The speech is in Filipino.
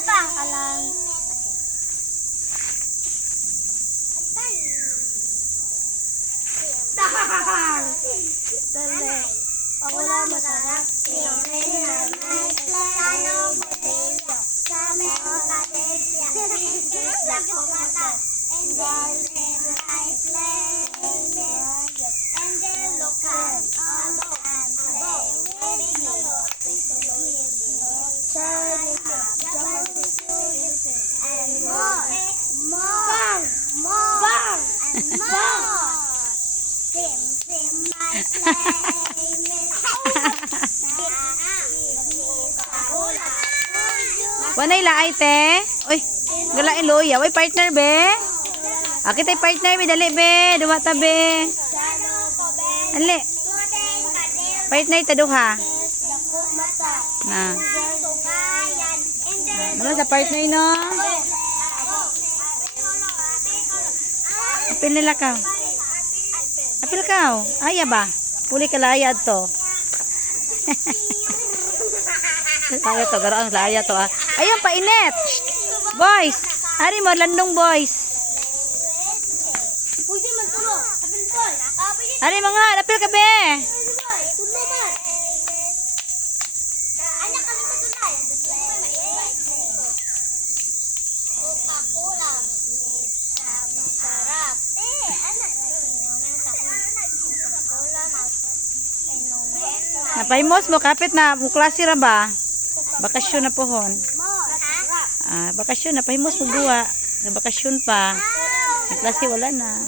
Tabang ka lang. Dali. Ako lang masarap. Wanay laay te. Uy, galain loya. Uy, partner be. Aki tay partner be dali be. Duwa ta be. Ali. Partner ta duha. Na. Ano sa partner no? Apil nila ka. Apil ka. Aya ba? Puli ka layad to. Laya to, garaan laya to ah. Ayun, painit. Boys, ari mo landong boys. Ari mga, apil ka be. Napaimos mo, kapit na, klase ra ba? Bakasyon na pohon. Bakasyon na, paimos mo duwa. Sa bakasyon pa. May klase wala na.